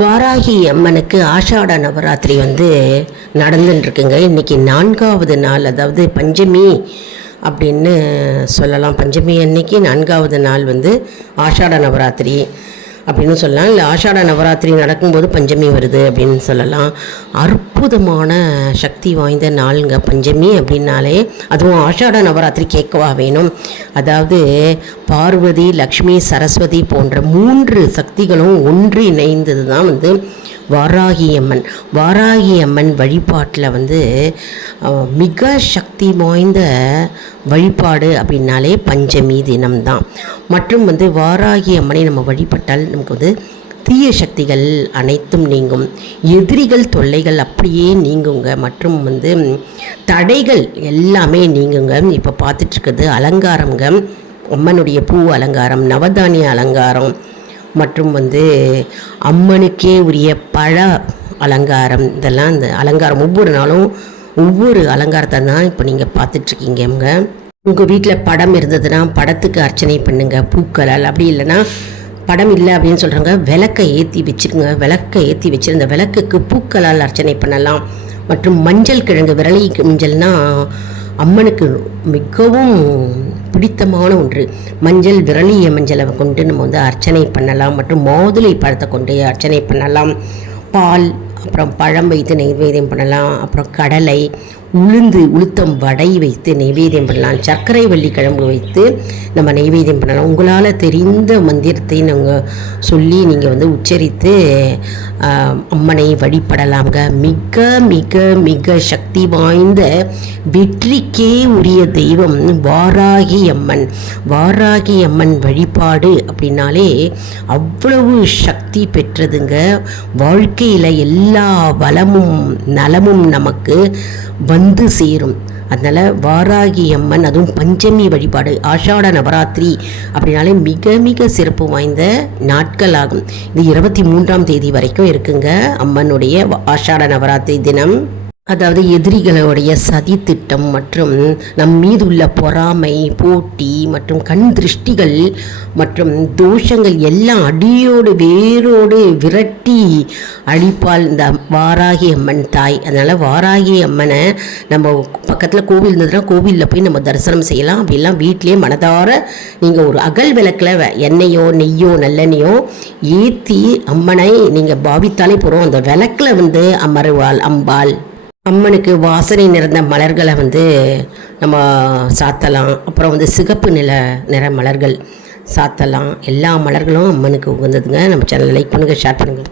வாராகி அம்மனுக்கு ஆஷாட நவராத்திரி நடந்துட்டுருக்குங்க. இன்றைக்கி 4வது நாள், அதாவது பஞ்சமி அப்படின்னு சொல்லலாம். பஞ்சமி அன்னைக்கு 4வது நாள் ஆஷாட நவராத்திரி அப்படின்னு சொல்லலாம். இல்லை ஆஷாட நவராத்திரி நடக்கும்போது பஞ்சமி வருது அப்படின்னு சொல்லலாம். அற்புதமான சக்தி வாய்ந்த நாளுங்க பஞ்சமி அப்படின்னாலே. அதுவும் ஆஷாட நவராத்திரி கேட்கவா வேணும். அதாவது பார்வதி, லக்ஷ்மி, சரஸ்வதி போன்ற 3 சக்திகளும் ஒன்று இணைந்தது தான் வாராகி அம்மன். வாராகி அம்மன் வழிபாட்டில் மிக சக்தி வாய்ந்த வழிபாடு அப்படின்னாலே பஞ்சமி தினம்தான். மற்றும் வாராகி அம்மனை நம்ம வழிபட்டால் நமக்கு தீய சக்திகள் அனைத்தும் நீங்கும், எதிரிகள் தொல்லைகள் அப்படியே நீங்குங்க, மற்றும் தடைகள் எல்லாமே நீங்குங்க. இப்போ பார்த்துட்ருக்குது அலங்காரங்க, அம்மனுடைய பூ அலங்காரம், நவதானிய அலங்காரம், மற்றும் அம்மனுக்கே உரிய பழ அலங்காரம். இதெல்லாம் இந்த அலங்காரம் ஒவ்வொரு நாளும் ஒவ்வொரு அலங்காரத்தை தான் இப்போ நீங்கள் பார்த்துட்ருக்கீங்க. உங்கள் வீட்டில் படம் இருந்ததுன்னா படத்துக்கு அர்ச்சனை பண்ணுங்க பூக்களால். அப்படி இல்லைன்னா படம் இல்லை அப்படின்னு சொல்கிறாங்க, விளக்கை ஏற்றி வச்சுருங்க. விளக்கை ஏற்றி வச்சுருந்த விளக்குக்கு பூக்களால் அர்ச்சனை பண்ணலாம். மற்றும் மஞ்சள் கிழங்கு, விரலி மஞ்சள்னால் அம்மனுக்கு மிகவும் பிடித்தமான ஒன்று. மஞ்சள், விரலிய மஞ்சளை கொண்டு நம்ம அர்ச்சனை பண்ணலாம். மற்றும் மாதுளை பழத்தை கொண்டு அர்ச்சனை பண்ணலாம். பால், அப்புறம் பழம் வைத்து நைவேத்தியம் பண்ணலாம். அப்புறம் கடலை, உளுத்தம் வடை வைத்து நைவேத்தியம் பண்ணலாம். சர்க்கரை வள்ளி கிழங்கு வைத்து நம்ம நைவேத்தியம் பண்ணலாம். உங்களால் தெரிந்த மந்திரத்தை நாங்கள் சொல்லி நீங்கள் உச்சரித்து அம்மனை வழிபடலாங்க. மிக மிக மிக சக்தி வாய்ந்த வெற்றிக்கே உரிய தெய்வம் வாராகி அம்மன். வாராகி அம்மன் வழிபாடு அப்படின்னாலே அவ்வளவு சக்தி பெற்றதுங்க. வாழ்க்கையில் எல்லா வளமும் நலமும் நமக்கு சேரும். அதனால் வாராகி அம்மன், அதுவும் பஞ்சமி வழிபாடு, ஆஷாட நவராத்திரி அப்படின்னாலே மிக மிக சிறப்பு வாய்ந்த நாட்கள் ஆகும். இது 23ஆம் தேதி வரைக்கும் இருக்குங்க அம்மனுடைய ஆஷாட நவராத்திரி தினம். அதாவது எதிரிகளுடைய சதி திட்டம் மற்றும் நம் மீது உள்ள பொறாமை, போட்டி மற்றும் கண் திருஷ்டிகள் மற்றும் தோஷங்கள் எல்லாம் அடியோடு வேரோடு விரட்டி அழிப்பாள் இந்த வாராகி அம்மன் தாய். அதனால் வாராகி அம்மனை நம்ம பக்கத்தில் கோவில் இருந்ததுன்னா கோவிலில் போய் நம்ம தரிசனம் செய்யலாம். அப்படிலாம் வீட்டிலே மனதார நீங்கள் ஒரு அகல் விளக்கில் எண்ணெயோ நெய்யோ நல்லெண்ணெயோ ஏற்றி அம்மனை நீங்கள் பாவித்தாலே போகிறோம். அந்த விளக்கில் அமருவாள் அம்பாள். அம்மனுக்கு வாசனை நிறைந்த மலர்களை நம்ம சாத்தலாம். அப்புறம் சிகப்பு நிற மலர்கள் சாத்தலாம். எல்லா மலர்களும் அம்மனுக்கு உகந்ததுங்க. நம்ம சேனலை லைக் பண்ணுங்கள், ஷேர் பண்ணுங்கள்.